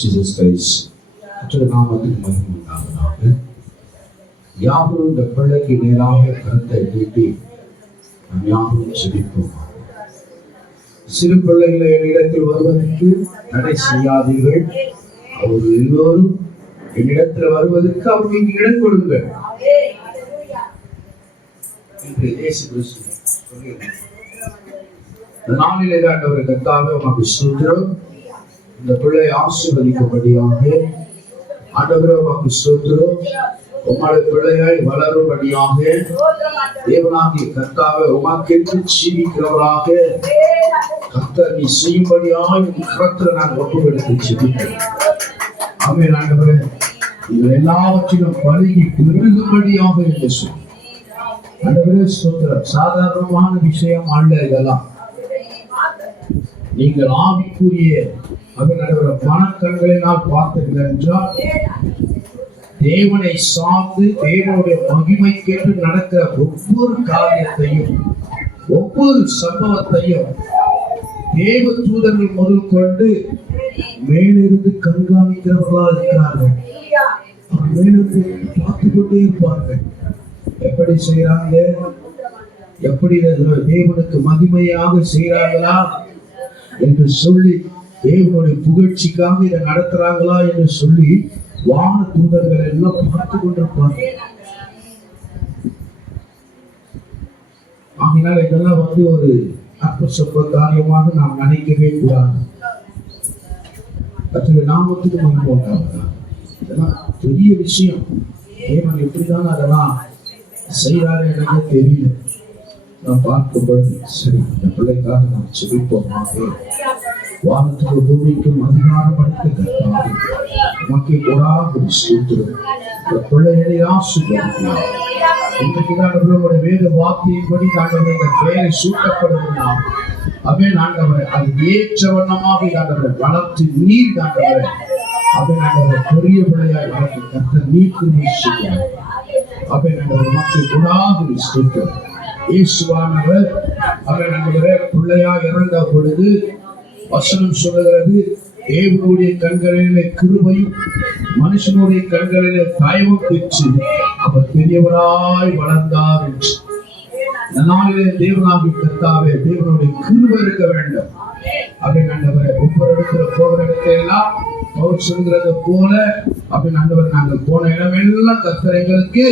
Jesus Christ மற்ற நாமத்துக்கு மகிமை உண்டாவதாக. யாவரும் இந்த பிள்ளைக்கு நேராக கருத்தை நீட்டி நாம் யாரும் ஜெபிப்போம். சிறு பிள்ளைகளை என்னிடத்தில் வருவதற்கு தடை செய்யாதீர்கள். அவர்கள் எல்லோரும் என்னிடத்தில் வருவதற்கு அவர்களுக்கு இடம் கொடுங்கள் என்று இயேசு கிறிஸ்து சொல்கிறார். இந்த நாளிலே ஆண்டவர் கர்த்தாவே உமக்கு ஸ்தோத்திரம். இந்த பிள்ளை ஆசீர்வதிக்கும்படியாக ஆண்டவரே உமக்கு ஸ்தோத்திரம். உம்முடைய பிள்ளையாய் வளரும்படியாக தேவனாகிய கர்த்தாவே உமக்கென்று ஜீவிக்கிறவராக கர்த்தர் நீ செய்யும்படியாக கர்த்தரை நான் ஒப்புக்கொடுத்து ஜெபிக்கிறேன். ஆமென். ஆண்டவரே நீங்கள் எல்லாவற்றிலும் பழகி பெருகும்படியாக என்று சொல்லி ஆண்டவரே ஸ்தோத்திரம். சாதாரணமான விஷயம் அல்ல இதெல்லாம். நீங்கள் ஆவிக்குரிய மனக்கண்களினால் பார்த்தீர்கள் என்றால் தேவனை சார்ந்து தேவனுடைய மகிமைக்கென்று நடக்கிற ஒவ்வொரு காரியத்தையும் ஒவ்வொரு சம்பவத்தையும் தேவ தூதர்கள் முதல் கொண்டு மேலிருந்து கண்காணிக்கிறவர்களாக இருக்கிறார்கள். மேலிருந்து பார்த்து கொண்டே இருப்பார்கள். எப்படி செய்யறாங்க, எப்படி தேவனுக்கு மகிமையாக செய்யறாங்களா என்று சொல்லி, தேவனுடைய புகழ்ச்சிக்காக இதை நடத்துறாங்களா என்று சொல்லி வான தூதர்கள் எல்லாம் பார்த்து கொண்டிருப்பார்கள். ஆகினால் இதெல்லாம் ஒரு அற்ப சொற்ப காரியமாக நாம் நினைக்கவே கூடாது. நாமத்துக்கு மகிமை உண்டாவதாக. இதெல்லாம் பெரிய விஷயம். தேவன் எப்படிதான் அதெல்லாம் செய்யறாரு எனக்கு தெரியல. நாம் பார்க்கும் பொழுது சரி, இந்த பிள்ளைக்காக நாம் செபிப்போமாக. வானத்துக்கு பூமிக்கும் அதிகாரம் அளித்த கர்த்தாவே உமக்கு கொடாக ஸ்தோத்திரம். இந்த பிள்ளைகளை ஆசீர்வதிக்கிறார். இன்றைக்கு ஆண்டவருடைய வேத வார்த்தையின்படி ஆண்டவரே இந்த பெயரை சூட்டப்படுவதால் ஆண்டவரே அது ஏற்ற வண்ணமாக ஆண்டவரை வளர்த்து நீர் ஆண்டவரை ஆண்டவரை பெரிய பிள்ளையாய் வளர்த்து கர்த்தர் நீர் கிருபை செய்கிறார். ஆண்டவரை உமக்கு கொடாக ஸ்தோத்திரம். இயேசுவானவர் ஆண்டவரே பிள்ளையாய் இறந்த பொழுது வசனம் சொல்லுகிறது, தேவனுடைய கண்களிலே கிருபையும் மனுஷனுடைய கண்களிலே தயவும் பெற்று அவர் பெரியவராய் வளர்ந்தார் என்று. நாளிலே தேவனாகிய கர்த்தாவே தேவனுடைய கிருபை இருக்க வேண்டும். ஆண்டவரே ஒவ்வொரு இடத்துல போகிற இடத்தையெல்லாம் அவர் சொல்கிறது போல ஆண்டவர் நாங்கள் போன இடமெல்லாம் கர்த்தர் எங்களுக்கு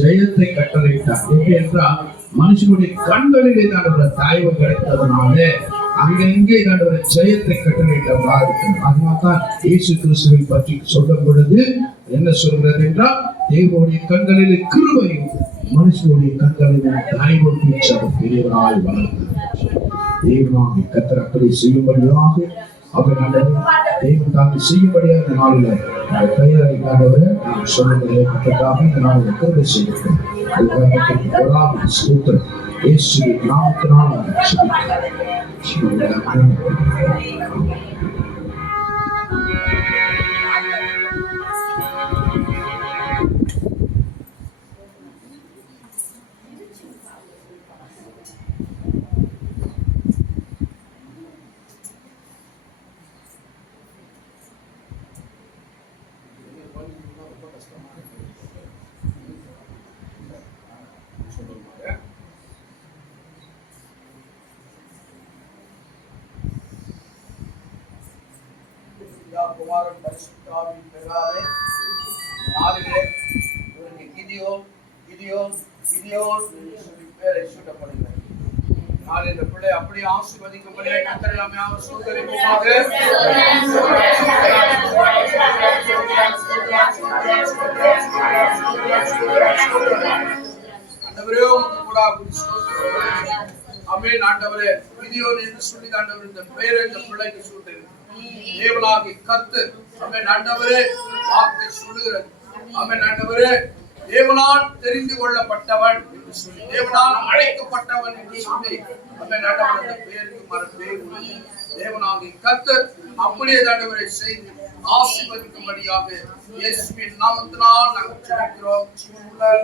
ஜெயத்தை கட்டளையிட்டார். எப்படி என்றால் மனுஷனுடைய கண்களிலே தான் தயவு கிடைத்ததுனால அங்கே ஆண்டவரை ஜெயத்தை கட்டளையிட்டவராக இருக்கிறார். அதனால்தான் இயேசு கிறிஸ்துவை பற்றி சொல்லும் பொழுது என்ன சொல்கிறது என்றால், தேவனுடைய கண்களிலே கிருபையும் மனுஷனுடைய கண்களிலே தயவும் பெற்று பெரியவராய் வளர்ந்தார். தேவனாகிய கர்த்தர் அப்படி செய்யும்படியாக தேவன் தாங்கள் செய்யும்படியாக நாளில் பெயரை ஆண்டவரை நாம் சொல்லுகிறதை கட்டதாக இந்த நாளில் கிருபை செய்கிறோம். அதுக்காக ஸ்தோத்திரம். இயேசுவின் நாமத்தினால் நாம் ஜெபிக்கிறோம். குமாரன் பரிசுத்தாவின் பெயராலே நாளிலே இவருக்கு கிதியோன் கிதியோன் கிதியோன் என்று சொல்லி பெயரை சூட்டப்படுகிறது. நாளை இந்த பிள்ளை அப்படி ஆசீர்வதிக்கும்படியாக கர்த்தரை நாம் சூத்தரிப்போமாக. ஆண்டவரே உமக்கு கொடாக ஸ்தோத்திரம். ஆமென். ஆண்டவரே கிதியோன் என்று சொல்லி ஆண்டவர் இந்த பெயரை இந்த பிள்ளைக்கு சூட்டுகிறார். தேவனாகிய கர்த்தர் ஆமென் ஆண்டவரே வார்த்தை சொல்லுகிறது. ஆமென் ஆண்டவரே தேவனால் தெரிந்து கொள்ளப்பட்டவன் தேவனால் அழைக்கப்பட்டவன் என்று சொல்லி அந்த ஆண்டவருடைய பேருக்கு மறுபேர் தேவனாகிய கர்த்தர் அப்படியே ஆண்டவரை செய்து ஆசீர்வதிக்கும்படியாக இயேசுவின் நாமத்தினால் நாங்கள் ஜெபிக்கிறோம்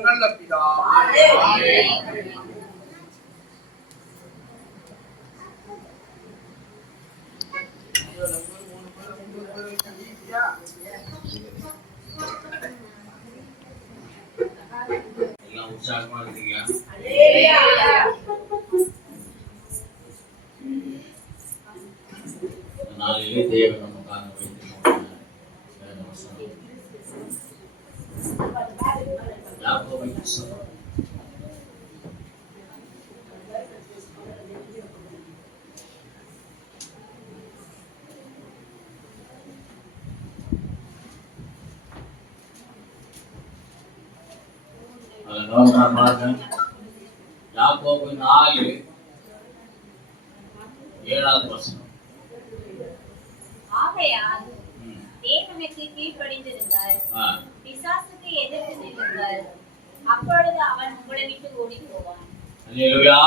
நல்ல பிதாவே. எல்லாம் உற்சாகமா இருக்கீங்களா? நாளிலே தேவன் நமக்காக வைத்து யாக்கோபின் புத்தகம் யாக்கோபு 4:7 ஆகையால் தேவனுக்கு கீழ்ப்படிந்திருங்கள், பிசாசுக்கு எதிர்த்து நில்லுங்கள், அப்பொழுது அவன் உங்களை விட்டு ஓடி போவான். அல்லேலூயா.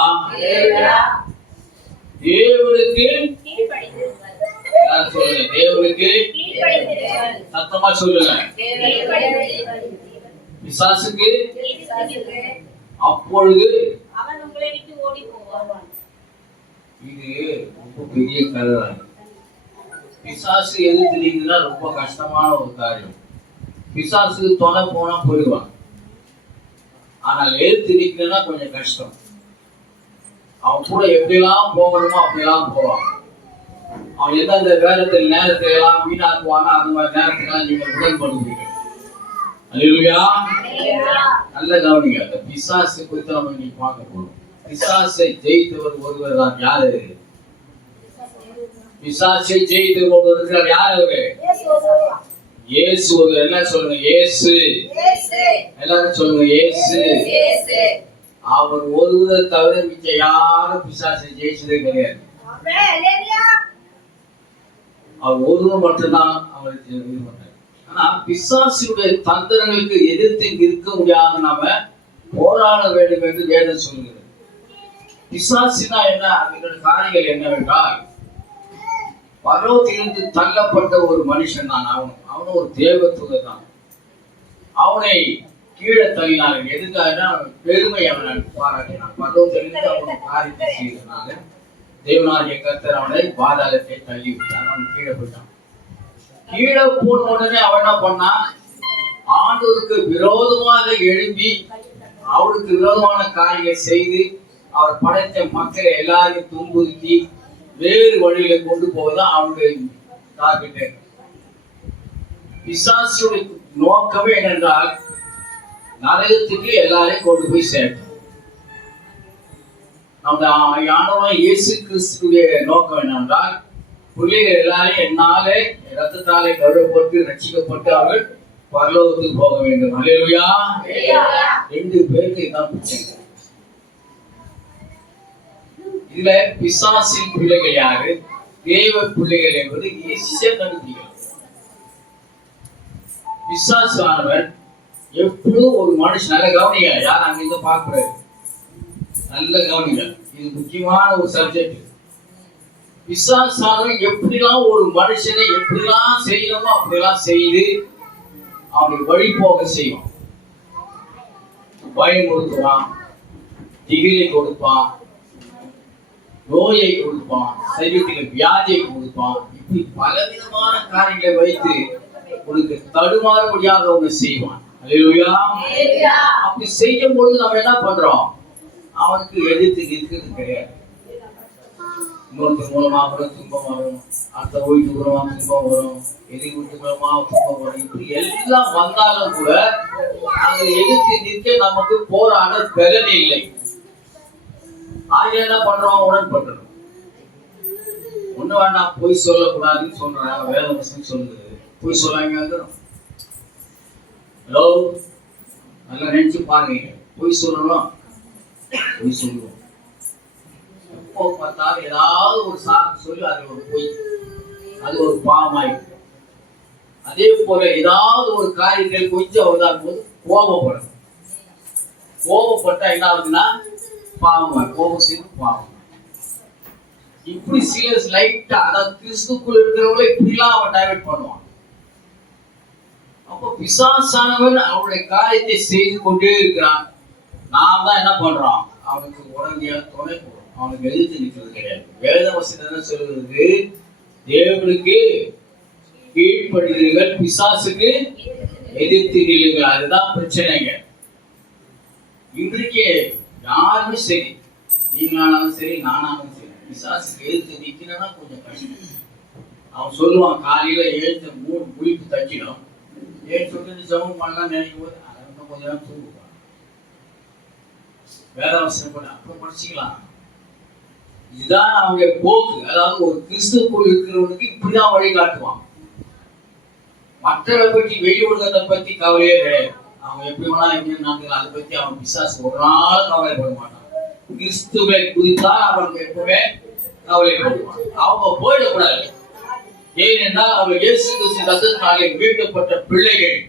தேவனுக்கு கீழ்ப்படிந்திருங்கள். எல்லாரும் சொல்லுங்க, தேவனுக்கு கீழ்ப்படிந்திருங்கள். சத்தமா சொல்லுங்க. கீழ்ப்படிந்திருங்கள். பிசாசுக்கு எதிர்த்து நில்லுங்கள், அப்பொழுது அவன் உங்களை விட்டு ஓடி போவான். இது ரொம்ப பெரிய கதை. பிசாசு எதிர்த்துட்டீங்கன்னா ரொம்ப கஷ்டமான ஒரு காரியம். பிசாசு தொலை போனா போயிடுவான். ஆனால் எதிர்த்துட்டீங்கன்னா கொஞ்சம் கஷ்டம். அவன் கூட எப்படிலாம் போகணுமோ அப்படிலாம் போவான். அவன் எந்தெந்த வேலத்தில் நேரத்தை எல்லாம் வீணாக்குவானா அந்த மாதிரி நேரத்துக்கெல்லாம் நீங்க உடன்படுவீங்க. அல்லேலூயா. நல்ல கவனிங்க. அந்த பிசாசு குறித்து நம்ம இன்னைக்கு பார்க்க போறோம். பிசாசை ஜெயித்தவர் ஒருவர் தான். யாரு? பிசாசை ஜெயித்தவர் ஒருவர் இருக்கிறார். யார் அவரு? இயேசு. ஒருவர். எல்லாம் சொல்லுங்க, இயேசு. எல்லாரும் சொல்லுங்க, இயேசு. அவர் ஒருவரை தவிர மிச்ச யாரும் பிசாசை ஜெயிச்சதே கிடையாது. அவர் ஒருவர் மட்டும்தான் அவர் இது பண்ணார். ஆனா பிசாசுடைய தந்திரங்களுக்கு எதிர்த்து இருக்க முடியாத நாம போராட வேண்டும் என்று வேதம் சொல்கிறது. பிசாசுனா என்ன? அதனுடைய காரியங்கள் என்னவென்றால், பரலோகத்திலிருந்து தள்ளப்பட்ட ஒரு மனுஷன் தான். அவனும் ஒரு தேவதூதன் தான். அவனை கீழே தள்ளினார்கள். எதுக்காக? பெருமை அவனை பாராட்டினான். பரலோகத்திலிருந்து அவன் காரியத்தை செய்தனால தேவனாகிய கர்த்தர் அவனை பாதாளத்தை தள்ளி விட்டான். அவன் கீழே போயிட்டான். கீழே போன உடனே அவன் என்ன பண்ணான்? ஆண்டவருக்கு விரோதமாக எழும்பி அவருக்கு விரோதமான காரியங்களை செய்து அவர் படைத்த மக்களை எல்லாரையும் துன்புறுத்தி வேறு வழியில கொண்டு போவதான் அவனுடைய டார்கெட். பிசாசுடைய நோக்கமே என்னென்றால் நரகத்துக்கு எல்லாரையும் கொண்டு போய் சேர்க்கும். நம்ம ஆண்டவராகிய இயேசு கிறிஸ்துவுடைய நோக்கம் என்னென்றால், பிள்ளைகள் எல்லாரையும் என்னாலே ரத்தத்தாலே கழுவப்பட்டு ரட்சிக்கப்பட்டு அவர்கள் பரலோகத்துக்கு போக வேண்டும். அல்லேலூயா. 2 பேருக்கு இதான் பிரச்சனை. இதுல பிசாசின் பிள்ளைகள் யாரு, தேவ பிள்ளைகள் என்பது ஈஸியா கண்டுபிடிக்கலாம். பிசாசு ஆனவர் எப்பொழுதும் ஒரு மனுஷன், நல்ல கவனிங்க, யார் அங்க இருந்து பார்க்கிறாரு, நல்ல கவனிங்க, இது முக்கியமான ஒரு சப்ஜெக்ட். பிசாசானவன் எப்படிலாம் ஒரு மனுஷனை எப்படிலாம் செய்யணுமோ அப்படிலாம் செய்து அவனை வழி போக செய்வான். பயம் கொடுப்பான், திகிலை கொடுப்பான், நோயை கொடுப்பான், சரீரத்தில் வியாதியை கொடுப்பான். இப்படி பலவிதமான காரியங்களை வைத்து உனக்கு தடுமாறுபடியாக ஒன்று செய்வான். அல்லேலூயா. அப்படி செய்யும் பொழுது நம்ம என்ன பண்றோம்? அவனுக்கு எதிர்த்து இருக்கிறது கிடையாது. இன்னொருத்தர் மூலமா கூட துன்பம் வரும், அடுத்த வீட்டு மூலமா துன்பம் வரும், எதிர் வீட்டு மூலமா துன்பம் வரும். இப்படி எல்லாம் வந்தாலும் கூட அதை எதிர்த்து நிற்க நமக்கு போராட பலன் இல்லை. ஆக என்ன பண்றோம்? உடன்படுறோம். ஒண்ணு வேண்டாம், பொய் சொல்லக்கூடாதுன்னு சொல்றாங்க, வேத வசனம் சொல்லுது. பொய் சொல்லாங்க. ஹலோ, நல்லா நினைச்சு பாருங்க. பொய் சொல்லணும், பொய் சொல்லுவோம். எப்போ பார்த்தாலும் ஏதாவது ஒரு சாக்கு சொல்லி அது ஒரு பொய், அது ஒரு பாவமாயிருக்கு. அதே போல ஏதாவது ஒரு காரியங்கள் கொஞ்சம் வந்தால் போது கோபப்படும். கோபப்பட்டா என்ன ஆகுதுன்னா பாவம், கோபம் செய்து பாவம். இப்படி சில லைட்டா, அதாவது கிறிஸ்துக்குள் இருக்கிறவங்களை இப்படிலாம் அவன் டைவர்ட் பண்ணுவான். அப்போ பிசாசானவன் அவனுடைய காரியத்தை செய்து கொண்டே இருக்கிறான். நாம் தான் என்ன பண்றோம்? அவனுக்கு உடனடியாக துணை போடுறோம், அவனுக்கு எதிர்த்து நிற்கிறது கிடையாது. வேத வசனம் என்ன சொல்றது? தேவனுக்கு கீழ்ப்படுகிறீர்கள், பிசாசுக்கு எதிர்த்து நில்லுங்கள். அதுதான் பிரச்சனைங்க. இன்றைக்கு யாருமே சரி, நீங்களானாலும் சரி, நானாலும் சரி, பிசாசுக்கு எதிர்த்து நிற்கிறனா கொஞ்சம் கஷ்டம். அவன் சொல்லுவான், காலையில எழுந்து 3 குளிப்பு தச்சிடும், ஏன் சொல்லிட்டு ஜெபம் பண்ணலாம் நினைக்கும் போது இன்னும் கொஞ்ச நேரம் தூங்குவான். வேதாவசனம் பண்ண அப்புறம் படிச்சுக்கலாம். இதுதான் அவனுடைய போக்கு. அதாவது ஒரு கிறிஸ்துவுக்குள் இருக்கிறவனுக்கு இப்படிதான் வழி காட்டுவான். மற்றவரை பற்றி, வெளி உலகத்தை பத்தி கவலையே கிடையாது. அவன் எப்படி வேணா எப்படி அதை பத்தி அவன் பிசாசு ஒரு நாள் கவலைப்பட மாட்டான். கிறிஸ்துவை குறித்தான் அவனுக்கு எப்பவுமே கவலைப்படுவான். அவங்க போயிடக்கூடாது. ஏனென்றால் அவர்கள் இயேசு கிறிஸ்து ரத்தத்தினாலே மீட்கப்பட்ட பிள்ளைகள்.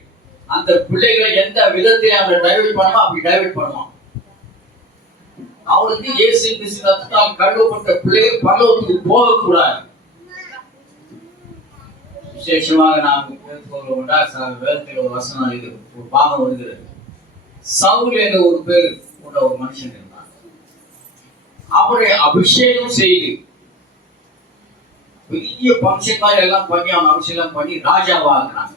அந்த பிள்ளைகளை எந்த விதத்தை அவன் டைவர்ட் பண்ணுவான், அப்படி டைவர்ட் பண்ணுவான். அவனுக்கு இயேசு கிறிஸ்து ரத்தத்தால் கழுவப்பட்ட பிள்ளைகள் பரலோகத்துக்கு போகக்கூடாது. விசேஷமாக நாம் வேதத்தில் ஒரு வசனம், இது ஒரு பாகம் வருகிறது. சவுல் என்ற ஒரு பேர் கொண்ட ஒரு மனுஷன் இருந்தான். அவரை அபிஷேகம் செய்து பெரிய பங்கன் மாதிரி எல்லாம் பண்ணி அவன் அபிஷேகம் பண்ணி ராஜாவாக்குறாங்க.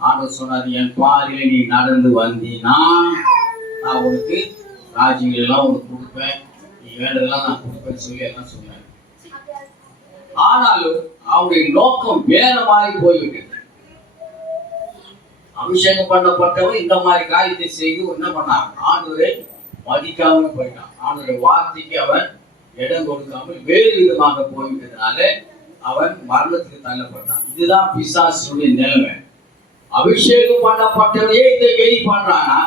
ஆண்டவர் சொன்னார், என் பாதையில நீ நடந்து வந்தீனா நான் உனக்கு ராஜ்யங்கள் எல்லாம் உனக்கு கொடுப்பேன், நீ வேண்டதெல்லாம் நான் கொடுப்பேன்னு சொல்லி எல்லாம் சொன்னார். ஆனாலும் அவருடைய நோக்கம் வேற மாதிரி போய்விட்டது. அபிஷேகம் பண்ணப்பட்டவன் இந்த மாதிரி காரியத்தை செய்து என்ன பண்ணான்? ஆண்டவரை மதிக்காமல் போயிட்டான். ஆண்டவருடைய வார்த்தைக்கு அவன் இடம் கொடுக்காமல் வேறு விதமாக போய்விட்டதுனால அவன் மரணத்துக்கு தள்ளப்பட்டான். இதுதான் பிசாசுடைய நிலைமை. அபிஷேகம் பண்ணப்பட்டவரையே இதை கேலி பண்றானா,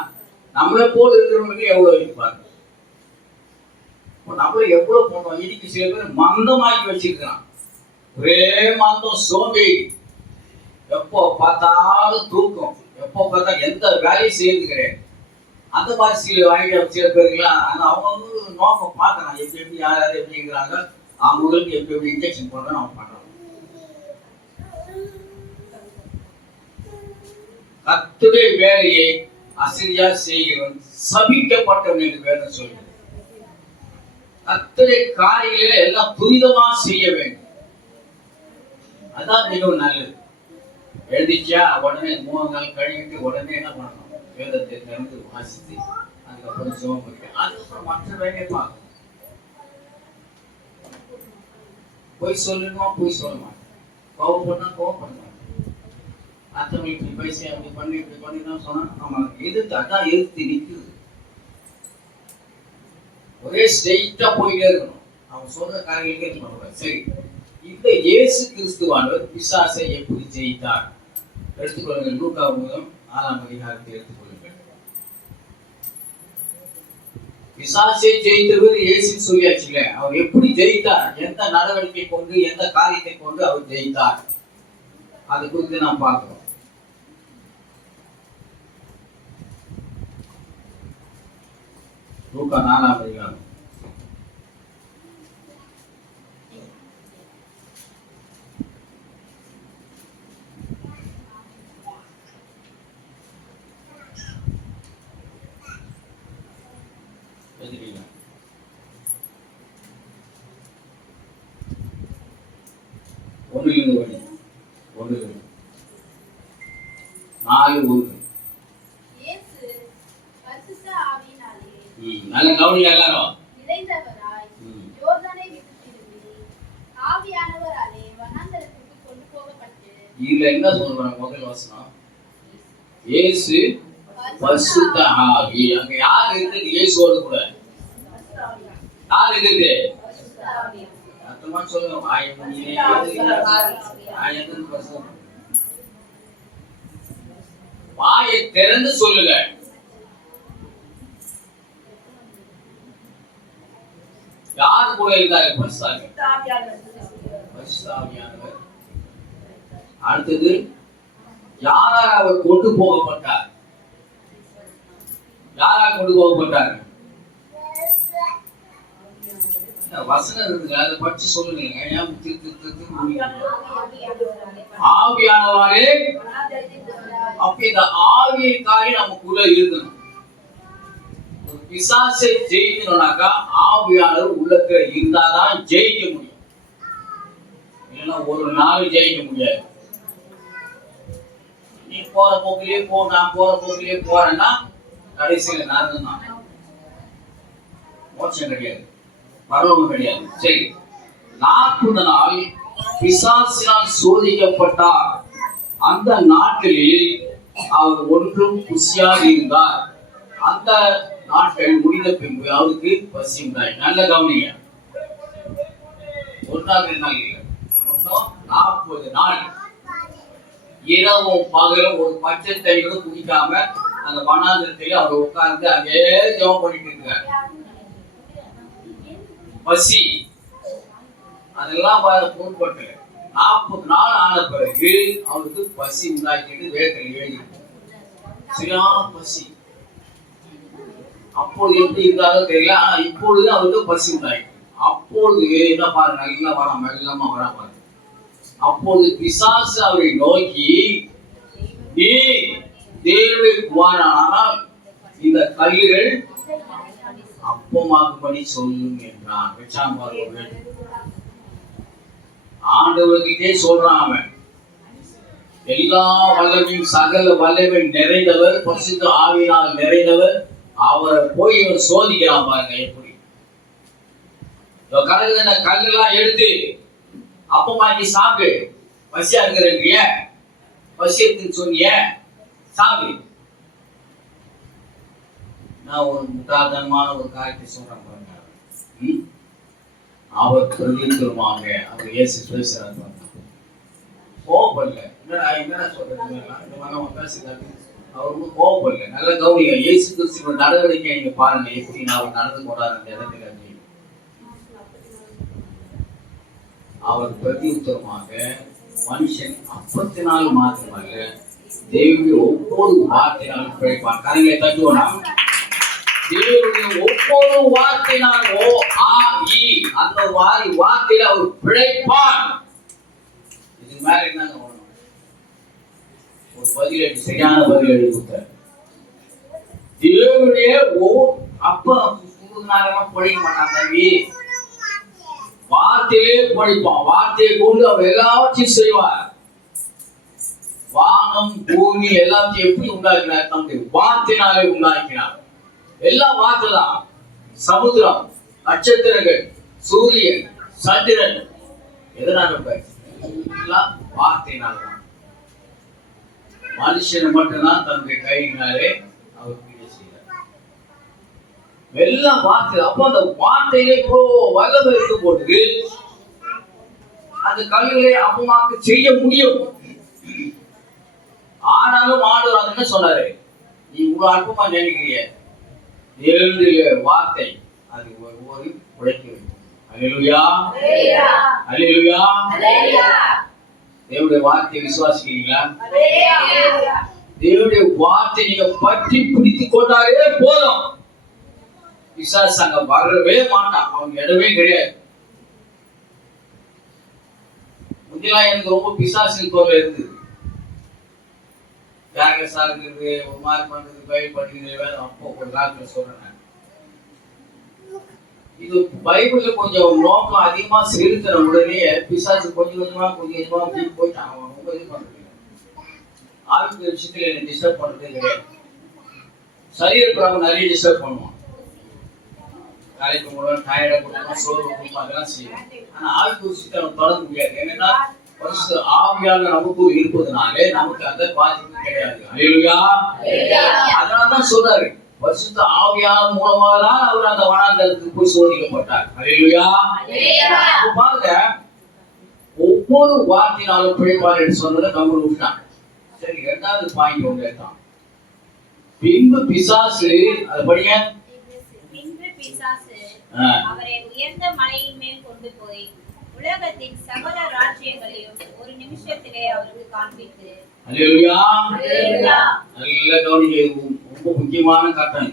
நம்மளை போல இருக்கிறவங்களுக்கு எவ்வளவு இருப்பாங்க? நம்மள எவ்வளவு பண்ணுவோம்? இன்னைக்கு சில பேர் மந்தமாக்கி வச்சிருக்கிறான். ஒரே மந்தம், சோம்பேறி, எப்போ பார்த்தாலும் தூக்கம், எப்போ பார்த்தா எந்த வேலையும் செய்யறது கிடையாது. அந்த மாதிரி சில பேருக்குலாம் அவங்க நோக்கம் பார்க்கறான், எப்படி எப்படி யார் யார் எப்படி இருக்கிறாங்க, அவங்களுக்கு எப்படி எப்படி இன்ஜெக்ஷன் பண்றான்னு அவன் பண்றான். கர்த்தருடைய வேலையை அசிரியா செய்கிறவன் சபிக்கப்பட்டவன் என்று வேதம் சொல்கிறது. கர்த்தருடைய காரியங்களை எல்லாம் துரிதமா செய்ய வேண்டும். அதான் மிகவும் நல்லது. எழுதிச்சா உடனே 3 நாள் கழிவிட்டு உடனே என்ன பண்ணணும்? வேதத்தை திறந்து வாசித்து அதுக்கப்புறம் ஜெபம் பண்ணி அதுக்கப்புறம் மற்ற வேலையை பார்க்கணும். போய் சொல்லணுமா, போய் சொல்ல மாட்டேன். கோவம் பண்ணா கோவம் பண்ண மாட்டேன். மற்றவங்களுக்கு இப்படி பேசி அப்படி பண்ணி தான் சொன்னா அவங்களுக்கு எதிர்த்து, அதான் எதிர்த்து நிற்குது. ஒரே ஸ்ட்ரெயிட்டா போயிட்டே இருக்கணும். அவங்க சொல்ற காரியங்களுக்கு இது பண்ணக்கூடாது. சரி, இந்த இயேசு கிறிஸ்துவானவர் பிசாசை எப்படி ஜெயித்தார்? எடுத்துக்கொள்ளுங்கள். லூக்கா 4ஆம் அதிகாரத்தை எடுத்துக்கொள்ளுங்கள். பிசாசை ஜெயித்தவர் இயேசு சொல்லியாச்சுல, அவர் எப்படி ஜெயித்தார், எந்த நடவடிக்கை கொண்டு, எந்த காரியத்தை கொண்டு அவர் ஜெயித்தார், அது குறித்து நாம் பார்க்கிறோம். லூக்கா 4ஆம் அதிகாரம் நல்ல கவனிங்க எல்லாரும். இதுல என்ன சொல்றாங்க? முதல் வசனம், இயேசு பரிசுத்த ஆவி. அங்க யார் இருக்குது? இயேசுவோடு கூட யார் இருக்குது? அர்த்தமா சொல்லுங்க. வாயை திறந்து சொல்லுங்க. யார் கூட இருந்தாரு? பரிசுத்தாவியானவர். அடுத்தது, யாரால் அவர் கொண்டு போகப்பட்டார்? யாரா கொண்டு போகப்பட்டாங்க? வசனம் இருக்குங்க, அதை படிச்சு சொல்லுங்க. ஏன் ஆவியானவரே? அப்ப இந்த ஆவியின் காரியம் நமக்குள்ள இருக்கணும். ஒரு பிசாசை ஜெயிக்கணும்னாக்கா ஆவியானவர் உள்ளத்துல இருந்தாதான் ஜெயிக்க முடியும். இல்லைன்னா ஒரு நாள் ஜெயிக்க முடியாது. நீ போற போக்கிலே போ, நான் போற போக்கிலே போறேன்னா கடைசியில நான் மோட்சம் கிடையாது, பரலோகம் கிடையாது. சரி, 40 நாள் பிசாசினால் சோதிக்கப்பட்டார். அந்த நாட்களில் அவர் ஒன்றும் குசியாக இருந்தார். அந்த நாட்கள் முடிந்த பின்பு அவருக்கு பசி உண்டாய். நல்ல கவனிங்க, ஒரு நாள் 2 நாள் இல்லை, மொத்தம் 40 நாள் இரவும் பகலும் ஒரு பச்சை தண்ணீரும் குடிக்காம அந்த வனாந்திரத்தில் அவர் உட்கார்ந்து அங்கே ஜெபம் பண்ணிட்டு இருக்கார். பசி அதெல்லாம் பொருட்பட்டு 40 நாள் ஆன பிறகு அவருக்கு பசி உண்டாக்கிட்டு வேதத்தில் எழுதி சரியான பசி. அப்போது எப்படி இருந்தாலும் தெரியல, ஆனா இப்பொழுது அவருக்கு பசி உண்டாயிட்டு. அப்பொழுது என்ன பாருங்க, நல்லா வராம மெல்லமா வராம. அப்போது பிசாசு அவரை நோக்கி, நீ தேவனுடைய குமாரனானால் இந்த கல்லுகள் அப்பமாகும்படி சொல்லும் என்றான். ஆண்டவர்கிட்டே சொல்றான். அவன் எல்லா வல்லமையும் சகல வல்லமை நிறைந்தவர், பரிசுத்த ஆவியினால் நிறைந்தவர். அவரை போய் இவர் சோதிக்கலாம் பாருங்க. எப்படி கடல்ல கல்லெல்லாம் எடுத்து அப்பமாக்கி சாப்பிடு, பசியா இருக்கிற பசி இருக்குன்னு சொன்னிய சாப்பிடு. நான் ஒரு முட்டாள்தனமான ஒரு காரியத்தை சொல்றேன் பாருங்க. அவர் பிரதித்துவமாக அவர் இயேசு பேசுறாரு பாருங்க. கோபப்படல, என்ன சொல்றது, அவர் ஒன்றும் கோபப்படல. நல்ல கவனிங்க, இயேசு கிறிஸ்துவின் நடவடிக்கை நீங்க பாருங்க, எப்படி அவர் நடந்து போறாரு அந்த இடத்துல. அவர் பிரதியுத்தரமாக மனுஷன் அப்பத்தினால் மாத்திரமல்ல தேவனுடைய ஒவ்வொரு வார்த்தையினாலும் பிழைப்பான். கரங்களை தட்டுவோம். தேவனுடைய ஒவ்வொரு வார்த்தையினாலும் அந்த வார்த்தையில அவர் பிழைப்பான். இதுக்கு மேல என்னங்க ஒரு பதிலடி, சரியான பதிலடி கொடுத்தார். தேவனுடைய அப்ப பிழைக்க மாட்டான் தம்பி, வார்த்தையே படிப்பான். வார்த்தையை கொண்டு அவர் எல்லாவற்றையும் செய்வார். வானம் பூமி எல்லாத்தையும் எப்படி உண்டாக்கினார்? தம்முடைய வார்த்தையினாலே உண்டாக்கினார். எல்லா வார்த்தை தான். சமுத்திரம், நட்சத்திரங்கள், சூரியன், சந்திரன் எதனால? எல்லாம் வார்த்தையினால தான். மனுஷனை மட்டும்தான் தன்னுடைய கையினாலே அவர் எல்லாம் வார்த்தை. அப்போ அந்த வார்த்தையிலே இப்போ வல்லமை இருக்கும் போது அந்த கல்விகளை அப்பமாக்க செய்ய முடியும். ஆனாலும் ஆண்டவர் என்ன சொன்னாரு, நீ இவ்வளவு அற்பமா நினைக்கிறீங்க, தேவனுடைய வார்த்தை அது ஒவ்வொரு உழைக்க வைக்கும். அல்லேலூயா, அல்லேலூயா. தேவனுடைய வார்த்தையை விசுவாசிக்கிறீங்களா? தேவனுடைய வார்த்தை நீங்க பற்றி பிடித்துக் கொண்டாலே போதும், பிசாசு அங்க வரவே மாட்டான். அவன் இடமே கிடையாது. முந்திலாம் எனக்கு ரொம்ப பிசாசின் தோல்ல இருந்தது. கேர்லெஸ்ஸா இருக்கிறது, ஒரு மாதிரி பண்றது, பைபிள் படிக்கிறது. அப்போ ஒரு காலத்துல சொல்றேன், இது பைபிள்ல கொஞ்சம் நோக்கம் அதிகமா செலுத்துற உடனே பிசாசு கொஞ்சம் கொஞ்சமா போயிட்டான். அவன் ரொம்ப இது பண்றது இல்லை. ஆரோக்கிய விஷயத்துல என்ன டிஸ்டர்ப் பண்றதே கிடையாது. சரீரப்புறம் நிறைய டிஸ்டர்ப் பண்ணுவான். காலைக்கு முழுவதும் டயர்டா கொடுக்கும், சோறு கொடுக்கும், அதெல்லாம் செய்யும். ஆனா ஆரோக்கிய விஷயத்தை நம்ம தொடர முடியாது. என்னன்னா ஆவியாளர் நமக்கு இருப்பதுனாலே நமக்கு அந்த பாதிப்பு கிடையாது. அல்லேலூயா. அதனாலதான் சொல்றாரு, பரிசுத்த ஆவியாளர் மூலமா தான் அவர் அந்த வனாந்தரத்துக்கு போய் சோதிக்கப்பட்டார். அல்லேலூயா. பாருங்க, ஒவ்வொரு வார்த்தையினாலும் பிழைப்பார் என்று சொன்னதை கம்பல் விட்டான். சரி, 2வது பாயிண்ட் ஒன்று தான். பின்பு பிசாசு, அது படிங்க. பின்பு பிசாசு அவரை உயர்ந்த மலையின் மேல் கொண்டு போய் உலகத்தின் சகல ராஜ்யங்களையும் ஒரு நிமிஷத்திலே அவருக்கு காண்பித்து. அல்லேலூயா. நல்ல கவனிக்க, ரொம்ப முக்கியமான கட்டம்.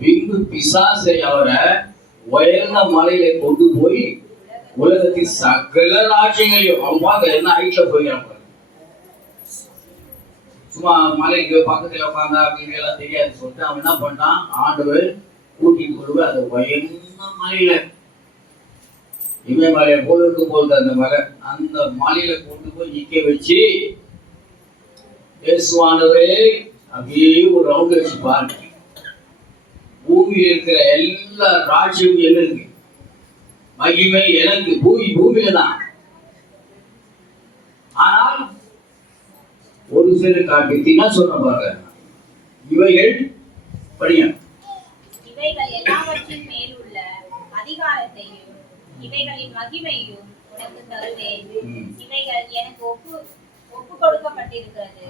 பின்பு பிசாசை அவரை உயர்ந்த மலையில கொண்டு போய் உலகத்தின் சகல ராஜ்யங்களையும் அவன் பார்க்க என்ன ஹைட்ல போய்க்கிறான். சும்மா மலைக்கு பக்கத்துல உட்காந்தா அப்படின்னு எல்லாம் தெரியாது சொல்லிட்டு அவன் என்ன பண்ணான், ஆண்டவர் கூட்டிட்டு கொண்டு அதை உயர்ந்த மலையில இமயமலையை போல இருக்கும் போது அந்த மலை, அந்த மலையில கொண்டு போய் நிக்க வச்சு இயேசுவானவரே அப்படியே ஒரு ரவுண்ட் வச்சு பாருங்க. பூமியில் இருக்கிற எல்லா ராஜ்யமும் என்ன இருக்கு, மகிமை எனக்கு பூமியில தான். ஆனால் ஒரு சில காரியத்தை என்ன சொல்ற பாருங்க, இவைகள் படிங்க, இவைகள் எல்லாவற்றின் மேல் உள்ள அதிகாரத்தையும் இவைகளின் மகிமையும் உனக்கு தருவேன். இவைகள் எனக்கு ஒப்பு கொடுக்கப்பட்டிருக்கிறது.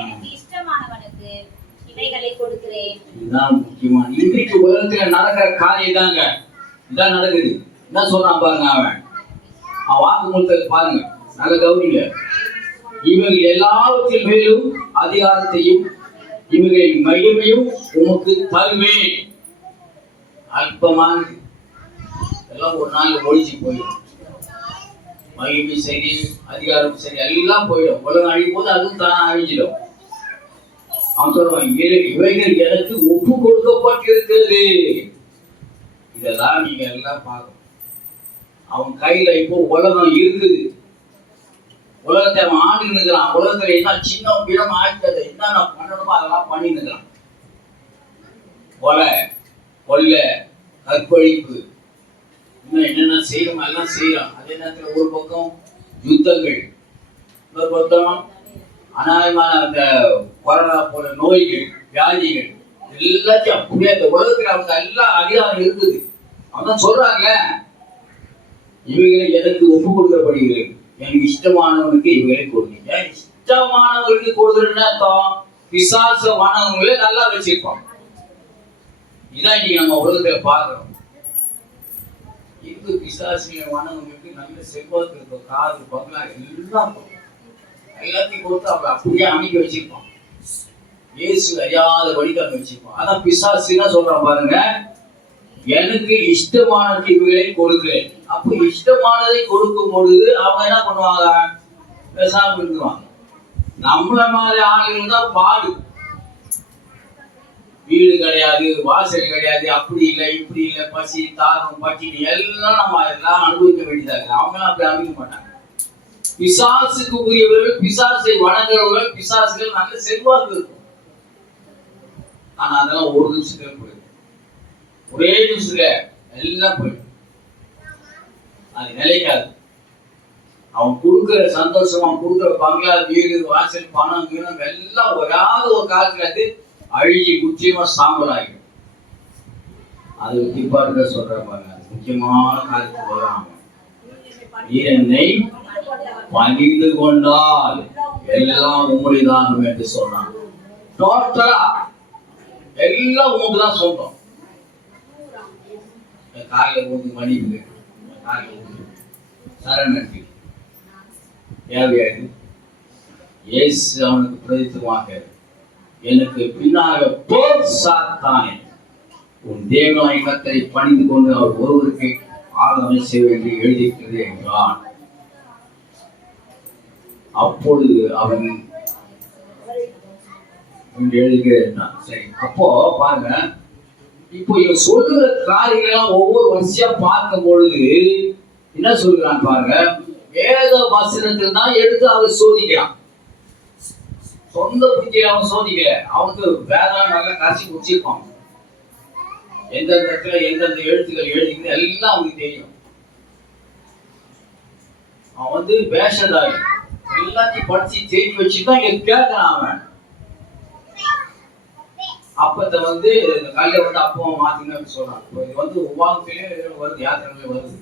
எனக்கு இஷ்டமானவனுக்கு இவைகளை கொடுக்கிறேன். இதுதான் முக்கியமான இன்றைக்கு உலகத்துல நடக்கிற காரியம் தாங்க. இதான் நடக்குது. என்ன சொல்றான் பாருங்க, அவன் வாக்கு மூலத்தை பாருங்க, நல்ல கவனிங்க. இவர்கள் எல்லாவற்றின் மேலும் அதிகாரத்தையும் இவர்களின் மகிமையும் உமக்கு தருவேன். அல்பமானது எல்லாம் ஒரு நாள் ஒழிச்சு போயிடும். மகிமை சரி, அதிகாரம் சரி, எல்லாம் போயிடும். உலகம் அழியும் போது அதுவும் தானே அழிஞ்சிடும். அவன் சொல்றான், இவைகள் எனக்கு ஒப்பு கொடுக்கப்பட்டிருக்கிறது. இதெல்லாம் நீங்க எல்லாம் பார்க்கணும். அவன் கையில இப்போ உலகம் இருக்குது. உலகத்தை அவன் ஆண்டு நிற்கிறான். உலகத்துல என்ன சின்ன பிடம் ஆயிட்டது, என்ன பண்ணணுமோ அதெல்லாம் பண்ணி நிற்கிறான். கொலை, கொள்ளை, கற்பழிப்பு, இன்னும் என்னென்ன செய்யறோம் எல்லாம் செய்யறான். அதே நேரத்துல ஒரு பக்கம் யுத்தங்கள், இன்னொரு பக்கம் அநாயகமான அந்த கொரோனா போல நோய்கள், வியாதிகள், எல்லாத்தையும் அப்படியே அந்த உலகத்துல அவங்க எல்லா அதிகாரம் இருக்குது. அவன் சொல்றாங்க, இவைகளை எனக்கு ஒப்பு கொடுக்கப்படுகிறது. எனக்கு இஷ்டமானவனுக்கு இவைகளை கொடுங்க. இஷ்டமானவருக்கு கொடுக்குறதுன்னா பிசாசமானவங்களே நல்லா வச்சிருப்பான். இதான் இன்னைக்கு நம்ம உலகத்துல பாக்குறோம். இந்து பிசாசியமானவங்களுக்கு நல்ல செல்வாக்கு இருக்கும். காது, பங்களா எல்லாம் எல்லாத்தையும் கொடுத்து அவளை அப்படியே அமைக்க வச்சிருப்பான். இயேசு அறியாத வழிகாட்ட வச்சிருப்பான். அதான் பிசாசுன்னா சொல்றான் பாருங்க, எனக்கு இஷ்டமானதுக்கு இவைகளை கொடுக்கிறேன். அப்போ இஷ்டமானதை கொடுக்கும் பொழுது அவங்க என்ன பண்ணுவாங்க, பேசாம இருந்துருவாங்க. நம்மள மாதிரி ஆளுங்க தான் பாடு. வீடு கிடையாது, வாசல் கிடையாது, அப்படி இல்லை இப்படி இல்லை, பசி தாகம் பட்டினி எல்லாம் நம்ம எல்லாம் அனுபவிக்க வேண்டியதா இருக்கு. அவங்களாம் அப்படி அனுபவிக்க மாட்டாங்க. பிசாசுக்கு உரியவர்கள், பிசாசை வணங்குறவர்கள், பிசாசுகள் நல்ல செல்வாக்கு இருக்கும். ஆனா அதெல்லாம் ஒரு நிமிஷத்துல போயிடும். ஒரே நிமிஷத்துல எல்லாம் போயிடும். அது நிலைக்காது. அவன் கொடுக்குற சந்தோஷம், அவன் கொடுக்குற பங்களா, வீடு, வாசல், பணம், கீழம் எல்லாம் ஒராது ஒரு காலத்துல அது அழுகி முக்கியமா சாம்பல் ஆகிடும். அது பிற்பாடு சொல்ற பாருங்க, முக்கியமான காலத்துக்கு வராம என்னை பணிந்து கொண்டால் எல்லாம் உங்களுதான் என்று சொன்னான். டோட்டலா எல்லாம் உங்களுக்கு தான் சொல்றோம். காலையில உங்களுக்கு மணிக்கு சரணி தேவையாது. இயேசு அவனுக்கு பிரதித்துவமாக, எனக்கு பின்னாக போர் சாத்தானே, உன் தேவனாய் கர்த்தரை பணிந்து கொண்டு அவர் ஒருவருக்கு ஆராதனை செய்ய என்று எழுதியிருக்கிறது என்றான். அப்பொழுது அவன் எழுதுகிறான். சரி, அப்போ பாருங்க, இப்போ இவன் சொல்லுகிற காரியங்கள்லாம் ஒவ்வொரு வருஷம் பார்க்கும் பொழுது என்ன சொல்கிறான் பாருங்க, வேத வசனத்தில் தான் எடுத்து அவன் சோதிக்கிறான். சொந்த புத்தியில அவன் சோதிக்கல. அவனுக்கு வேதாளம் நல்லா காட்சி குடிச்சிருப்பான். எந்தெந்த இடத்துல எந்தெந்த எழுத்துக்கள் எழுதிக்கிறது எல்லாம் அவனுக்கு தெரியும். அவன் வந்து வேஷதாரி, எல்லாத்தையும் படிச்சு தேடி வச்சுதான் இங்க கேட்கிறான். அவன் அப்பத்தை வந்து காலையில வந்து அப்பா மாத்தீங்கன்னு சொல்றான். இது வந்து உபாகத்திலே வருது, யாத்திரையிலே வருது.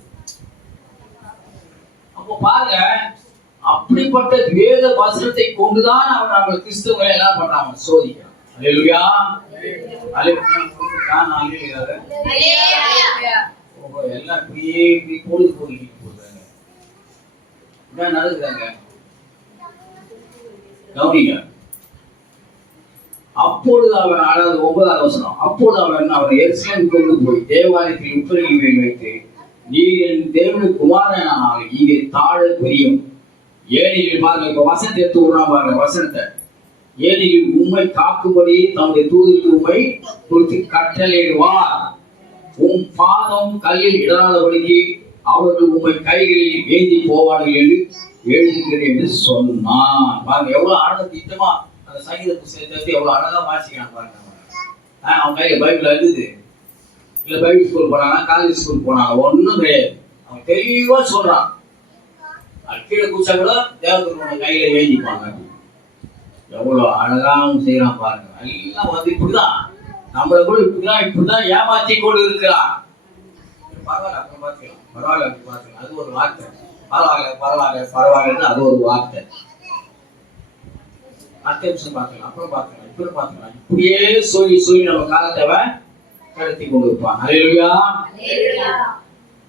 அப்போ பாருங்க, அப்படிப்பட்ட வேத வசனத்தை கொண்டுதான் அவன் நம்ம கிறிஸ்துவங்களை எல்லாம் பண்றாங்க, சோதிக்கிறான். அல்லேலூயா, எல்லாம் இப்படியே இப்படி பொழுது போய்கிட்டு போறாங்க. இதான் நடக்குதாங்க. கவனிங்க, அப்பொழுது அவன், அதாவது 9வது வசனம், அப்பொழுது அவன் எருசலேம் கொண்டு போய் தேவாலயத்தில் உட்புறங்கள் மேல் வைத்து, நீர் என் தேவனுடைய குமாரனானால் இங்கே தாழ பிரியும். ஏனில் பாருங்க, இப்ப வசனத்தை எடுத்து விடுறான் பாருங்க வசனத்தை. ஏனில் உம்மை காக்கும்படி தம்முடைய தூதருக்கு உம்மை குறித்து கட்டளையிடுவார். உம் பாதம் கல்லில் இடராதபடிக்கு அவர்கள் உம்மை கைகளில் ஏந்தி போவார்கள் என்று எழுதுகிறேன் என்று சொன்னான். பாருங்க எவ்வளவு ஆழ திட்டமா அந்த சங்கீத புத்தகத்தை எவ்வளவு அழகா வாசிக்கிறான் பாருங்க. அவன் கையில பைபிள் எழுதுது. இல்ல பைபிள் ஸ்கூல் போனானா, காலேஜ் ஸ்கூல் போனானா, ஒண்ணும் கிடையாது. அவன் தெளிவா சொல்றான். கீழே குச்சா கூட தேவதூதனை கையில ஏந்திப்பாங்க. எவ்வளவு அழகா அவன் செய்யறான் பாருங்க. எல்லாம் வந்து இப்படிதான் நம்மளை கூட இப்படிதான் ஏமாற்றி கொண்டு இருக்கிறான். பரவாயில்ல, அப்புறம் பார்த்துக்கலாம், பரவாயில்ல, அப்படி பார்த்துக்கலாம். அது ஒரு வார்த்தை. பரவாயில்லன்னு அது ஒரு வார்த்தை. அடுத்த நிமிஷம் பார்த்துக்கலாம், அப்புறம் பார்த்துக்கலாம், இப்படி பார்த்துக்கலாம். இப்படியே சொல்லி நம்ம காலத்தை கடத்தி கொண்டு இருப்பான். ஹல்லேலூயா.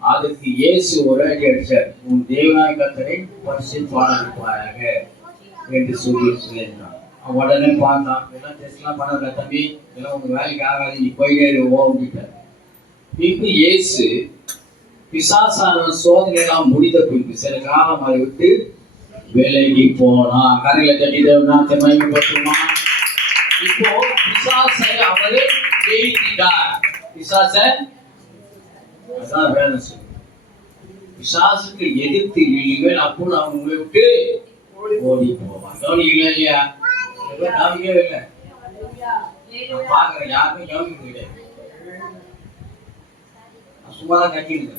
அதுக்கு இயேசு ஒரு அடி அடிச்சார். உன் தேவனாய கர்த்தரை பரிசுத்தவானாக என்று சொல்லியிருந்தான். அவன் உடனே பார்த்தான். எல்லாம் டெஸ்ட்லாம் பண்ணல தம்பி, இதெல்லாம் உங்க வேலைக்கு ஆகாது, நீ போயிட்டே ஓடிட்டார். பின்பு இயேசு பிசாசான சோதனை எல்லாம் முடிந்த பின்பு சில காலம் அதை விட்டு விலகி போனா. கரையில தட்டி தேவனாத்தை மகிமைப்படுத்துமா. இப்போ பிசாசை அவரே ஜெயித்தார். பிசாசை அதான் வேலை சொல்லு. பிசாசுக்கு எதிர்த்து நில்லுங்கள், அப்போது அவங்க உங்களை விட்டு ஓடி போவான். கவனிக்கல இல்லையா? கவனிக்கவே இல்லை. பாக்குறேன், யாருமே கவனிக்க கிடையாது. சும்மாதான் கட்டிடுங்க.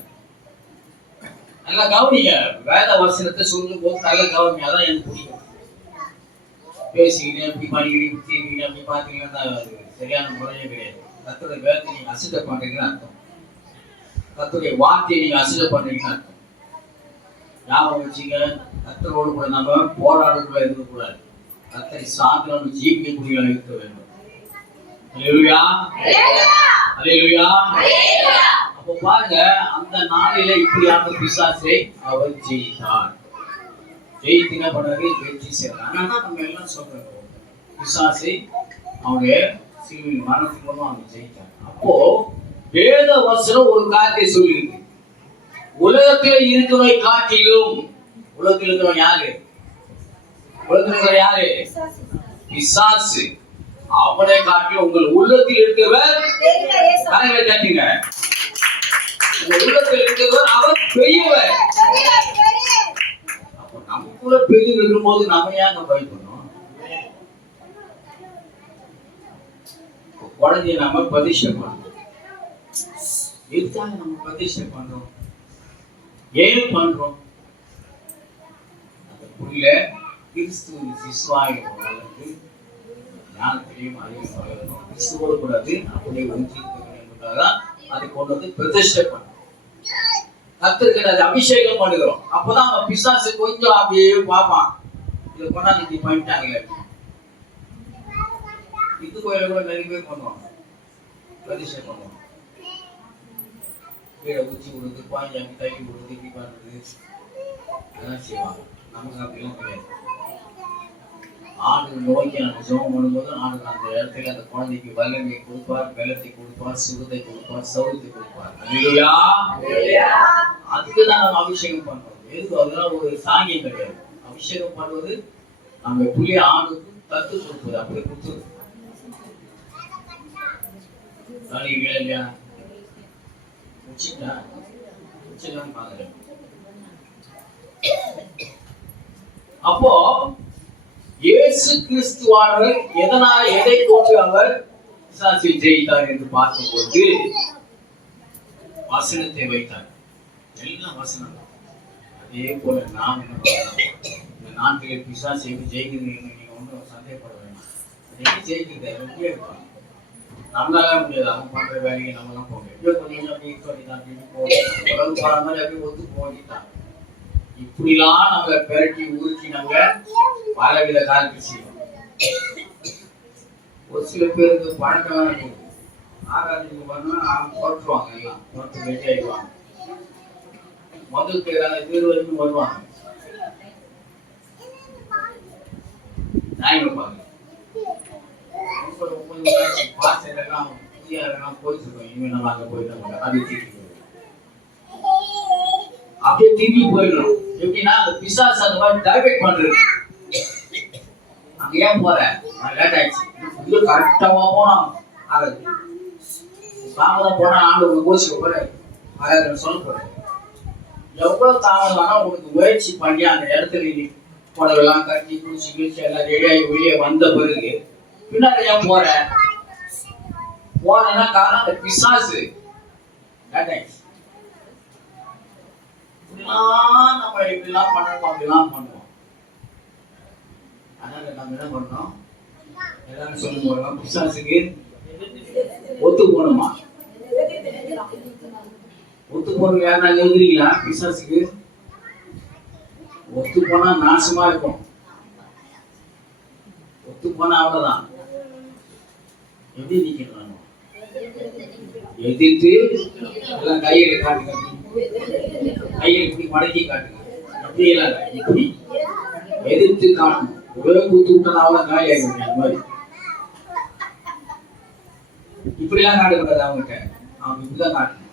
நல்லா கவனிங்க. வேத வசனத்தை சொல்லும் போது நல்ல கவனிங்க. அதான் எனக்கு பிடிக்கும். பேசிக்கிட்டு அப்படி பண்ணிக்கிட்டு அப்படி பார்த்தீங்கன்னா சரியான முறையே கிடையாது. கர்த்தருடைய வேதத்தை நீங்க அசுத்த பண்றீங்கன்னு அர்த்தம். கர்த்தருடைய வார்த்தையை நீங்க அசுத்த பண்றீங்கன்னு அர்த்தம். ஞாபகம் வச்சுங்க, கர்த்தரோடு கூட நம்ம போராடுறதுல இருக்கக்கூடாது. கர்த்தரை சார்ந்து நம்ம ஜீவிக்கக்கூடியவர்களாக இருக்க வேண்டும். அல்லேலூயா, அல்லேலூயா. அப்போ பாருங்க, அந்த நாளில இப்படியான பிசாசை அவர் ஜெயித்தார். ஜெயித்து என்ன பண்ணாரு? வெற்றி செய்தார். ஆனா நம்ம எல்லாம் சொல்றோம், பிசாசை அவனுடைய சிலுவையில் மரணத்துக்கு மூலமா அவங்க ஜெயித்தார். அப்போ வேத வசனம் ஒரு காரியத்தை சொல்லியிருக்கு. உலகத்தில் இருக்கிறவரை காட்டிலும், உலகத்தில் இருக்கிறவன் யாரு? உலகத்தில் இருக்கிற யாரு? பிசாசு. அவனை காட்டிலும் உங்கள் உள்ளத்தில் இருக்கிறவர் கரங்களை தட்டுங்க. உங்கள் உள்ளத்தில் இருக்கிறவர் அவர் பெரியவர். அப்போ நமக்குள்ள பெரிய இருக்கும்போது நம்ம ஏங்க பயப்படணும்? குழந்தைய நம்ம பிரதிஷ்டை பண்றோம். எதுக்காக நம்ம பிரதிஷ்டை பண்றோம்? ஏன் பண்றோம்? அந்த புள்ள கிறிஸ்துவின் சிசுவாக வளர்ந்து ஞானத்திலையும் அறிவும் வளரணும். கிறிஸ்துவோடு கூடாது அப்படியே ஒன்றி என்பதால்தான் அதை கொண்டு வந்து பிரதிஷ்டை பண்றோம். கர்த்தருக்கு அதை அபிஷேகம் பண்ணுகிறோம். அப்பதான் அவன் பிசாசு கொஞ்சம் அப்படியே பார்ப்பான், இதை கொண்டாந்து இப்படி பண்ணிட்டாங்களே. இந்து கோயில கூட நிறைய பேர் பண்ணுவாங்க, பிரதிஷ்டை பண்ணுவாங்க. கீழே ஊச்சி கொடுத்து பாஞ்சாமி தள்ளி கொடுத்து இப்படி பண்றது அதெல்லாம் செய்வாங்க. நமக்கு அப்படிலாம் கிடையாது. ஆண்டு நோக்கி நம்ம ஜெபம் பண்ணும்போது ஆண்டு அந்த இடத்துல அந்த குழந்தைக்கு வல்லமையை கொடுப்பார், பலத்தை கொடுப்பார், சுகத்தை கொடுப்பார், சௌகத்தை கொடுப்பார். அல்லேலூயா. அதுக்குதான் நம்ம அபிஷேகம் பண்றோம். எதுக்கு? அதெல்லாம் ஒரு சாங்கியம் கிடையாது. அபிஷேகம் பண்ணுவது நம்ம புள்ளிய ஆணுக்கு தத்து கொடுப்பது, அப்படி கொடுத்துருது. இல்லையா? அப்போ இயேசு கிறிஸ்துவானவர் எதனால், எதை கொண்டு அவர் பிசாசை ஜெயித்தார் என்று பார்க்கும்போது வசனத்தை வைத்தார். எல்லாம் வசனம். அதே போல நாம் என்ன பண்ணலாம்? இந்த நாட்டில் பிசாசை ஜெயிக்கிறீங்க, நீங்க ஒன்றும் சந்தேகப்பட வேண்டாம். எப்படி ஜெயிக்கிறது? எப்படியே இருப்பாங்க. நம்மளால முடியாது. அவங்க பண்ற வேலையை நம்மளாம் போக முடியாது. கொஞ்சம் உலகம் போற மாதிரி அப்படியே ஒத்து போகிட்டாங்க. இப்படிலாம் நம்மளை பெரட்டி உருக்கி நம்ம பலவித காரியத்தை செய்வோம். ஒரு சில பேருக்கு பழக்கம் ஆராய்ச்சி பண்ணா அவங்க போட்டுருவாங்க, எல்லாம் போட்டு வெட்டி ஆயிடுவாங்க. முதல் பேரான இது வரைக்கும் வருவாங்க. நான் பாருங்க பாசெல்லாம் புதியாரெல்லாம் போயிட்டு இருக்கோம். இனிமே நம்ம அங்க போயிட்டு அது திருப்பி அப்படியே திரும்பி போயிடணும். எப்படின்னா அந்த பிசாசு அந்த மாதிரி டைவர்ட் பண்றது. அங்க ஏன் போற? லேட் ஆயிடுச்சு. இது கரெக்டாவா போனோம். அது தாமதம் போனா ஆண்டு உங்க கோச்சுக்க போற அதை சொல்ல போறேன். எவ்வளவு தாமதம் ஆனா உனக்கு முயற்சி பண்ணி அந்த இடத்துல நீ புடவெல்லாம் கட்டி குளிச்சு கிழிச்சு எல்லாம் ரெடியாகி வெளியே வந்த பிறகு பின்னாடி ஏன் போறேன்னா காரணம் அந்த பிசாசு. நம்ம இப்படிலாம் பண்ணணும் அப்படிலாம் பண்ணுவோம். அதனால நம்ம என்ன பண்ணோம்? எல்லாரும் சொல்லும் போது பிசாசுக்கு ஒத்து போகணுமா? ஒத்து போன யாரா எழுதுறீங்களா? பிசாசுக்கு ஒத்து போனா நாசமா இருக்கும். ஒத்து போனா அவ்வளவுதான். எப்படி நிக்கணும்? எதிர்த்து எல்லாம் கையில காட்டுங்க. கையில இப்படி மடக்கி காட்டுங்க. அப்படி எல்லாம் இப்படி எதிர்த்து காட்டணும். ஒரே குத்து விட்டா அவ்வளவு காலி ஆகிடும். அந்த மாதிரி இப்படிலாம் காட்டக்கூடாது. அவங்ககிட்ட அவங்க இப்படிதான் காட்டணும்.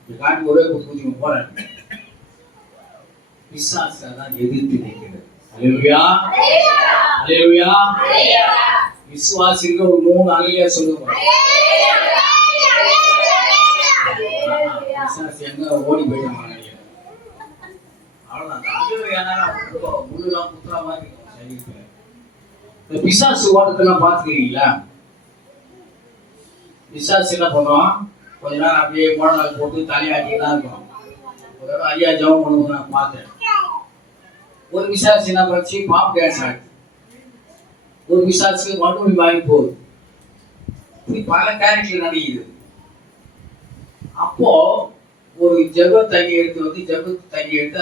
இப்படி காட்டு ஒரே குத்து குத்தி போறாங்க. பிசாசு தான் எதிர்த்து நிற்கிறது. அல்லேலூயா, அல்லேலூயா. விசுவாசிக்கு ஒரு 3 அல்லேலூயா சொல்லுங்க. பிசாசு எங்க ஓடி போயிட்டாங்க நினைக்கிறேன். அவ்வளவுதான். அல்லேலூயானா முள்ளுலாம் குத்துற மாதிரி இருக்கும் சரீரத்துல. இந்த பிசாசு ஓட்டத்தெல்லாம் பார்த்துக்கிறீங்களா? பிசாசு என்ன பண்ணுவோம்? கொஞ்ச நேரம் அப்படியே முழங்கால் போட்டு தலையாட்டி தான் இருக்கும். ஒரு ஐயா ஜெபம் பண்ணுவோம். நான் பார்த்தேன். ஒரு பிசாசு என்ன பண்ணி பாப் டான்ஸ் ஆடுது. ஒரு பிசாசு மறுபடி வாங்கி போகுது. இப்படி பல கேரக்டர் நடக்குது. அப்போ ஒரு ஜெப தண்ணி எடுத்து வந்து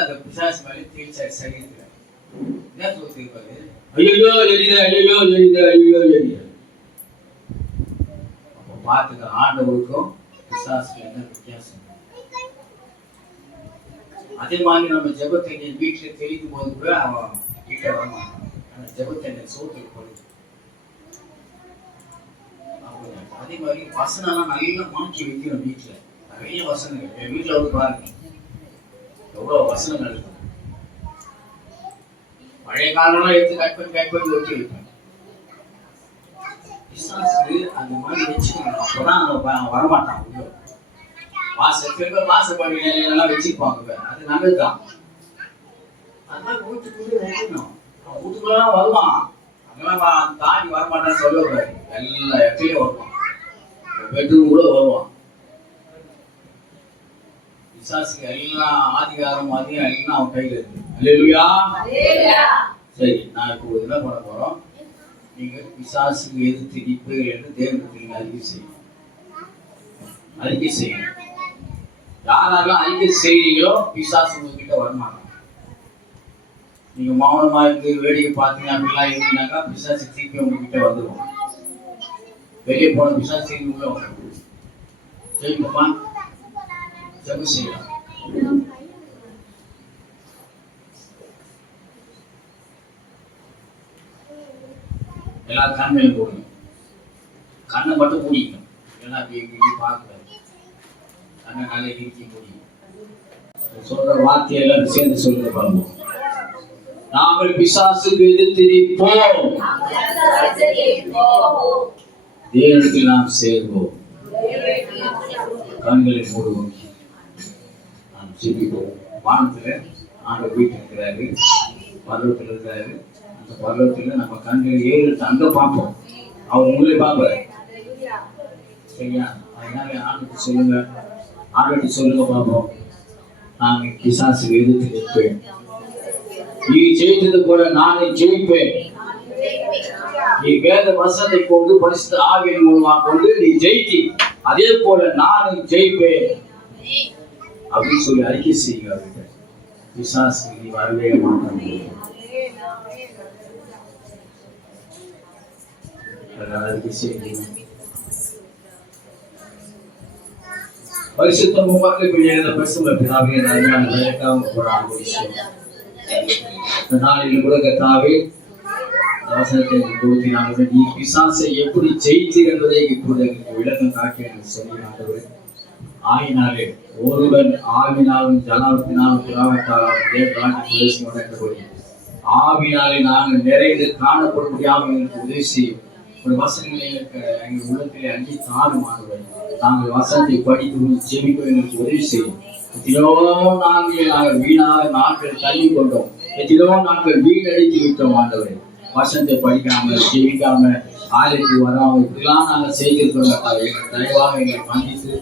அந்த பிசாசு மேலே தீர்ச்சாரு சரீரத்துல. என்ன சொல்லிருப்பாரு? ஐயோ எரியுது, ஐயோ எரியுது, ஐயோ எரியுது. அப்போ பார்த்துக்க ஆண்டவருக்கும் பிசாசுக்கு என்ன வித்தியாசம்? அதே மாதிரி நம்ம ஜெபத்தண்ணி வீட்டுல தெளிக்கும் போது கூட அவன் கிட்ட வருவான். ஜெபத்தண்ணி சோத்துக்கு போடுது. அதே மாதிரி வசனம்லாம் நல்லா மாற்றி வைக்கணும். வீட்டுல நிறைய வசனங்கள். என் வீட்டுல வந்து பாருங்க எவ்வளவு வசனங்கள் இருக்கு. பழைய காலம்லாம் எடுத்து கட் பண்ணி வச்சு வைப்பேன். அந்த மாதிரி வச்சுக்கணும். அப்பதான் அவன் வரமாட்டான். வாசப்படி எல்லாம் வச்சிருப்பாங்க. அது நல்லதுதான். அது மாதிரி வீட்டுக்குள்ளே வைக்கணும். அவன் வீட்டுக்குள்ளதான் வருவான். அங்கெல்லாம் தாண்டி வரமாட்டான்னு சொல்லக்கூடாது. எல்லா இடத்துலயும் வருவான். பெட்ரூம் கூட வருவான். பிசாசுக்கு எல்லாம் ஆதிகாரம் எல்லாம் அவன் கையில இருக்கு. அல்லேலூயா. சரி, நான் இப்போ என்ன பண்ண போறோம்? நீங்க பிசாசுக்கு எதிர்த்து நிற்பீர்கள் என்று தேவனிடத்தில் அறிக்கை செய்யணும். யாரெல்லாம் அறிக்கை செய்றீங்களோ பிசாசு உங்ககிட்ட வரமாட்டாங்க. நீங்க மௌனமா இருந்து வேடிக்கை பார்த்தீங்க அப்படிலாம் இருந்தீங்கன்னாக்கா பிசாசு திருப்பி உங்ககிட்ட வந்துடும். வெளியே போன பிசாசு திருப்பி உள்ள வரும். ஜெயிப்போமா? ஜெபம் செய்யலாம். எல்லாரும் கண்மையை போடணும். கண்ணை மட்டும் மூடிக்கணும். ஏன்னா அப்படி பார்க்கக்கூடாது. கண்ணை நல்லா இறுக்கி முடியும். சொல்ற வார்த்தை எல்லாரும் சேர்ந்து சொல்லுங்க பாருங்க. நாங்கள் பிசாசுக்கு எதிர்த்து நிற்போம். தேவனுக்கு நாம் சேர்வோம். கண்களை மூடுவோம். நாம் ஜெபிப்போம். வானத்துல ஆண்டு வீட்டு இருக்கிறாரு, பருவத்தில் இருக்கிறாரு. அந்த பருவத்தில் நம்ம கண்களை ஏழு அங்க பார்ப்போம். அவர் உங்களை பார்ப்பாரு. சரியா? அதனால ஆண்டுக்கு சொல்லுங்க. ஆண்டுக்கு சொல்லுங்க பார்ப்போம். நான் பிசாசுக்கு எதிர்த்து நிற்பேன். நீ ஜெயித்தது போல நானே ஜெயிப்பேன். நீ வேத வசனத்தை கொண்டு பரிசுத்த ஆவியின் மூலமாக கொண்டு நீ ஜெயித்தி, அதே போல நானும் ஜெயிப்பேன் அப்படின்னு சொல்லி அறிக்கை செய்யுங்க. அவர்கிட்ட பிசாசுக்கு நீ வரவே மாட்டாங்க. அறிக்கை செய்யுங்க. பரிசுத்த முகத்தில் எழுத பரிசுத்த பிதாவே நாளில் கூட கர்த்தாவே வசனத்தை கொடுத்தினாங்க. நீ பிசாசை எப்படி ஜெயித்தீர் என்பதை இப்பொழுது எனக்கு விளக்கம் காட்டி எனக்கு சொன்னாங்க. ஆயினாலே ஒருவன் ஆவினாலும் ஜலத்தினாலும் புறாவட்டாலும் தேவராஜ்யம் ஆவினாலே நாங்கள் நிறைந்து காணப்பட முடியாமல் எங்களுக்கு உதவி செய்யும். ஒரு வசனங்களை எங்கள் உள்ளத்திலே அங்கி தாருமானவர் நாங்கள் வசனத்தை படித்து ஜெபிக்க எங்களுக்கு உதவி செய்யும். எத்தனையோ நாங்கள் வீணாக நாட்கள் தள்ளி கொண்டோம், எத்தனையோ நாட்கள் வீணடித்து விட்டோம் ஆண்டவரை. வசனத்தை படிக்காம ஜெபிக்காம ஆலயத்துக்கு வராமல் இப்படிலாம் நாங்கள் செய்திருக்கிறோம். எங்கள் தயவாக எங்களை மன்னித்து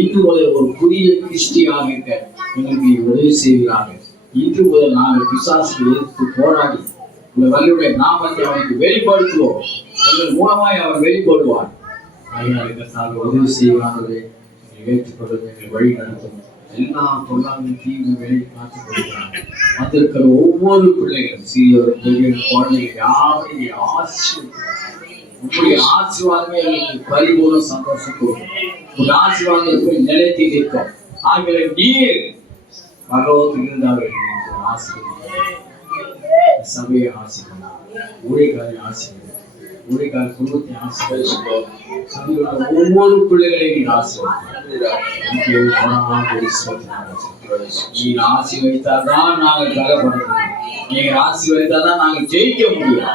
இன்று முதல் ஒரு புதிய கிறிஸ்டியாக இருக்க எங்களுக்கு உதவி செய்கிறார்கள். இன்று முதல் நாங்கள் பிசாசுக்கு எதிர்த்து போராடி இந்த வல்லுடைய நாமத்தை அவனுக்கு வெளிப்படுத்துவோம். எங்கள் மூலமாய் அவர் வெளிப்படுவார். அதனால உதவி செய்வார்களே ஏற்றுக்கொள்வது எங்கள் வழி நடத்தும். எல்லா பொருளாதார தீவு வேலை காத்துக் கொள்கிறார்கள். வந்திருக்கிற ஒவ்வொரு பிள்ளைகளும் சிறியோர் பெரிய குழந்தைகள் யாருடைய உங்களுடைய ஆசீர்வாதமே எங்களுக்கு பரிபூர்ண சந்தோஷம் கொடுக்கும். ஒரு ஆசீர்வாதத்தை நிலைத்து நிற்கும். ஆகிய நீர் பகவத்தில் இருந்தார்கள் சபையை ஆசீர்வாதம், ஊழியர்களை ஆசீர்வாதம், ஊழியர்கால குடும்பத்தை ஆசீர்வாதம், சபையோட ஒவ்வொரு பிள்ளைகளையும் நீர் ஆசீர்வாதம். நீர் ஆசீர்வதித்தால் தான் நாங்கள் கலப்படணும். நீங்க ஆசீர்வதித்தால் தான் நாங்கள் ஜெயிக்க முடியும்.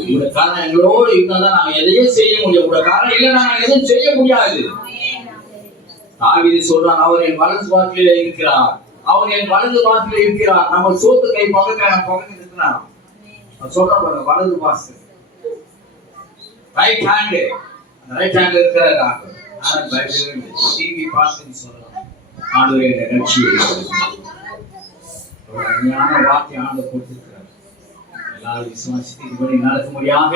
உங்களோட காரணம் எங்களோடு இருந்தால் தான் நாங்கள் எதையும் செய்ய முடியும். உங்களோட காரணம் இல்லை நாங்கள் எதுவும் செய்ய முடியாது. தாவீது சொல்றான், அவர் என் வலது பாத்திலே இருக்கிறார், அவர் என் வலது பாத்திலே இருக்கிறார். நம்ம சோத்து கை பக்கத்து இருக்கிறார் சொல்றாங்க. வலது பாசு ரைட் ஹேண்ட், ரைட் ஹேண்ட் இருக்கிறார். டிவி பார்த்து சொல்லலாம், ஆண்டவரே ரட்சியை ஒரு அருமையான வார்த்தை ஆண்டவர் கொடுத்திருக்கிறார். எல்லாரும் விசுவாசித்து நடக்க முடியாத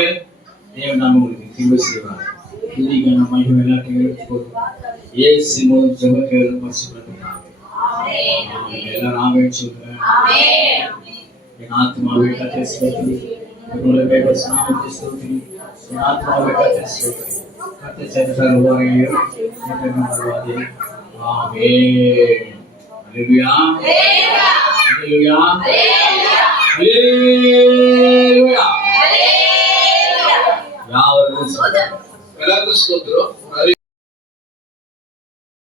தேவன் நாம் உங்களுக்கு கிருபை செய்வார். துதிக்கான மகிமை எல்லாத்தையும் எடுத்துக்கொள்வோம். இயேசு மூலம் ஜெபக்கேளும் பரிசுத்தப்படுகிறார். எல்லாரும் ஆமென் சொல்லுங்க. என் ஆத்மாவே கர்த்தரை ஸ்தோத்திரி, என்னுடைய நாமத்தை ஸ்தோத்திரி, என் ஆத்மாவே கர்த்தரை ஸ்தோத்திரி. கர்த்தர் செய்த சர்வகாரியங்களையும் எனக்கு மறவாதே. ஆமென். அல்லேலூயா. அல்லேலூயா. அல்லேலூயா. யாவருக்கும் ஸ்தோத்திரம். எல்லாருக்கும் ஸ்தோத்திரம்.